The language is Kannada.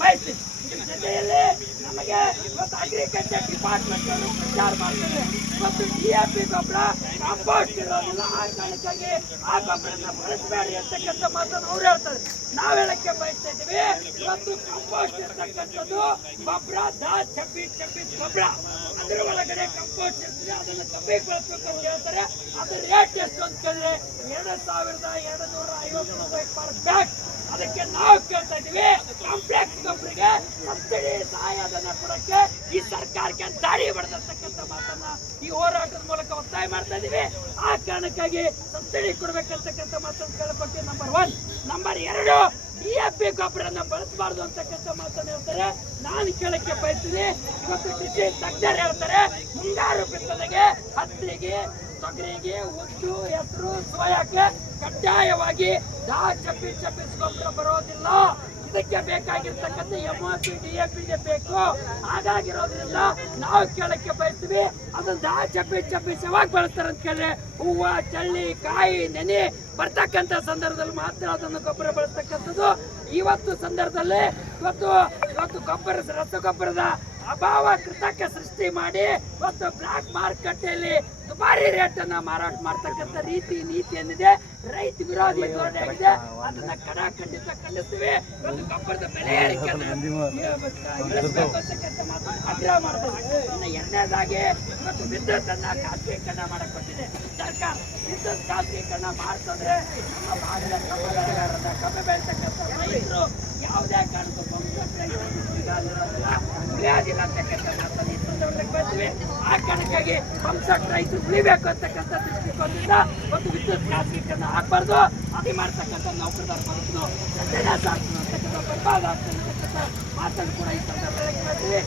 ಬಯಸ್ತೀನಿ. ಜೊತೆಯಲ್ಲಿ ನಮಗೆ ಇವತ್ತು ಅಗ್ರಿಕಲ್ಚರ್ ಡಿಪಾರ್ಟ್ಮೆಂಟ್ ಅವರು ಪ್ರಚಾರ ಮಾಡ್ತಾರೆ. ಇವತ್ತು DAP ಗೊಬ್ಬರ ಕಾಂಪೋಸ್ಟ್ ಇರೋದಿಲ್ಲ, ಆ ಕಾರಣಕ್ಕಾಗಿ ಆ ಗೊಬ್ಬರನ ಬಳಸಬೇಡಿ ಅಂತಕ್ಕಂಥ ಮಾತನ್ನು ಅವ್ರು ಹೇಳ್ತಾರೆ. ನಾವು ಹೇಳಕ್ಕೆ ಬಯಸ್ತಾ ಇದ್ದೀವಿ, ಇವತ್ತು ಕಾಂಪೋಸ್ಟ್ ಇರ್ತಕ್ಕಂಥದ್ದು ಗೊಬ್ಬರ 26 ಗೊಬ್ಬರ, ಅದರ ಒಳಗಡೆ ಕಂಪೋಸ್ಟ್ ಇರ್ತದೆ, ಅದನ್ನು ಕಬ್ಬಿಗೆ ಬಳಸಬೇಕು ಅಂತ ಹೇಳ್ತಾರೆ. ಅದ್ರ ರೇಟ್ ಎಷ್ಟು ಅಂತ ಕೇಳಿದ್ರೆ 2250 ರೂಪಾಯಿ ಪರ್ ಬ್ಯಾಗ್. ಅದಕ್ಕೆ ನಾವು ಕೇಳ್ತಾ ಇದೀವಿ, ಕಾಂಪ್ಲೆಕ್ಸ್ ಗೊಬ್ಬರಿಗೆ ಸಬ್ಸಿಡಿ ಸಹಾಯಧನ ಕೊಡಕ್ಕೆ ಈ ಸರ್ಕಾರಕ್ಕೆ ದಾರಿ ಬಡದರ್ತಕ್ಕಂಥ ಮಾತನ್ನ ಈ ಹೋರಾಟದ ಮೂಲಕ ಒತ್ತಾಯ ಮಾಡ್ತಾ ಇದೀವಿ. ಆ ಕಾರಣಕ್ಕಾಗಿ ಸಬ್ಸಿಡಿ ಕೊಡ್ಬೇಕಂತಕ್ಕಂಥ ಮಾತನ್ನು ಕೇಳಬೇಕು. ನಂಬರ್ 1. ನಂಬರ್ 2, DAP ಗೊಬ್ಬರನ್ನ ಬಳಸಬಾರ್ದು ಅಂತಕ್ಕಂಥ ಮಾತನ್ನು ಹೇಳ್ತಾರೆ. ನಾನು ಕೇಳಕ್ಕೆ ಬಯಸ್ತೀನಿ, ಇವತ್ತು ಕೃಷಿ ತಜ್ಞರು ಹೇಳ್ತಾರೆ, ಮುಂಗಾರು ಬಿತ್ತನೆಗೆ ಹತ್ತಿಗೆ, ತೊಗರಿಗೆ, ಉದ್ದು, ಹೆಸರು, ಸೋಯಾಕ್ಕೆ ಕಡ್ಡಾಯವಾಗಿ 26 ಗೊಬ್ಬರ ಬರೋದಿಲ್ಲ. ಇದಕ್ಕೆ ಬೇಕಾಗಿರ್ತಕ್ಕಂಥ MOP DAP ಬೇಕು. ಹಾಗಾಗಿರೋದ್ರಿಂದ ನಾವು ಕೇಳಕ್ಕೆ ಬಯಸ್ತೀವಿ, ಅದನ್ನ 26 ಯಾವಾಗ ಬಳಸ್ತಾರೆ ಅಂತ ಕೇಳಿದ್ರೆ ಹೂವು, ಚಳ್ಳಿ, ಕಾಯಿ, ನೆನೆ ಬರ್ತಕ್ಕಂಥ ಸಂದರ್ಭದಲ್ಲಿ ಮಾತ್ರ ಅದನ್ನು ಗೊಬ್ಬರ ಬಳಸ್ತಕ್ಕಂಥದ್ದು. ಇವತ್ತು ಸಂದರ್ಭದಲ್ಲಿ ಇವತ್ತು ಗೊಬ್ಬರ, ರಸಗೊಬ್ಬರದ ಅಭಾವ ಕೃತಕ ಸೃಷ್ಟಿ ಮಾಡಿ ಇವತ್ತು ಬ್ಲಾಕ್ ಮಾರುಕಟ್ಟೆಯಲ್ಲಿ ದುಬಾರಿ ರೇಟ್ ಅನ್ನ ಮಾರಾಟ ಮಾಡ್ತಕ್ಕಂಥ ನೀತಿ ಏನಿದೆ ರೈತ ವಿರೋಧಿ ಧೋರಣೆ ಆಗಿದೆ. ಅದನ್ನ ಖಂಡಿತ ಖಂಡಿಸ್ತೀವಿ. ಇವತ್ತು ಗೊಬ್ಬರದ ಬೆಲೆ ಏರಿಕೆಯನ್ನು ಇಳಿಸಬೇಕು ಅಂತಕ್ಕಂಥ ಮಾತನ್ನು ಆಗ್ರಹ ಮಾಡ್ತೀವಿ. ಇನ್ನು ಎರಡನೇದಾಗಿ ಇವತ್ತು ವಿದ್ಯುತ್ ಅನ್ನ ಖಾಸಗೀಕರಣ ಮಾಡಕ್ ಬಂದಿದೆ ಸರ್ಕಾರ. ವಿದ್ಯುತ್ ಖಾಸಗೀಕರಣ ಮಾಡ್ತಂದ್ರೆ ನಮ್ಮ ಭಾಗದ ಕಬ್ಬು ಬೆಳೆತಕ್ಕಂಥ ರೈತರು ಯಾವುದೇ ಕಾರಣಕ್ಕೂ ಉಳಿಯೋದಿಲ್ಲ ಅಂತಕ್ಕಂಥ ಮಾತನ್ನು ಈ ಸಂದರ್ಭದಲ್ಲಿ ಬರ್ತೀವಿ. ಆ ಕಾರಣಕ್ಕಾಗಿ ಪಂಪ್ಸೆಟ್ ರೈತರು ಉಳಿಬೇಕು ಅಂತಕ್ಕಂಥ ದೃಷ್ಟಿಕೋನದಿಂದ ಒಂದು ವಿದ್ಯುತ್ ಖಾಸಗೀಕರಣ ಆಗಬಾರ್ದು. ಅದೇ ಮಾಡ್ತಕ್ಕಂಥ ನೌಕರದಾರ ಬದುಕು ಸತ್ಯನಾಶ ಆಗ್ತದೆ ಅಂತಕ್ಕಂಥ ಬರ್ಬಾದ್ ಆಗ್ತದೆ ಅಂತಕ್ಕಂಥ ಮಾತನ್ನು ಕೂಡ ಈ ಸಂದರ್ಭದಲ್ಲಿ ಬರ್ತೀವಿ.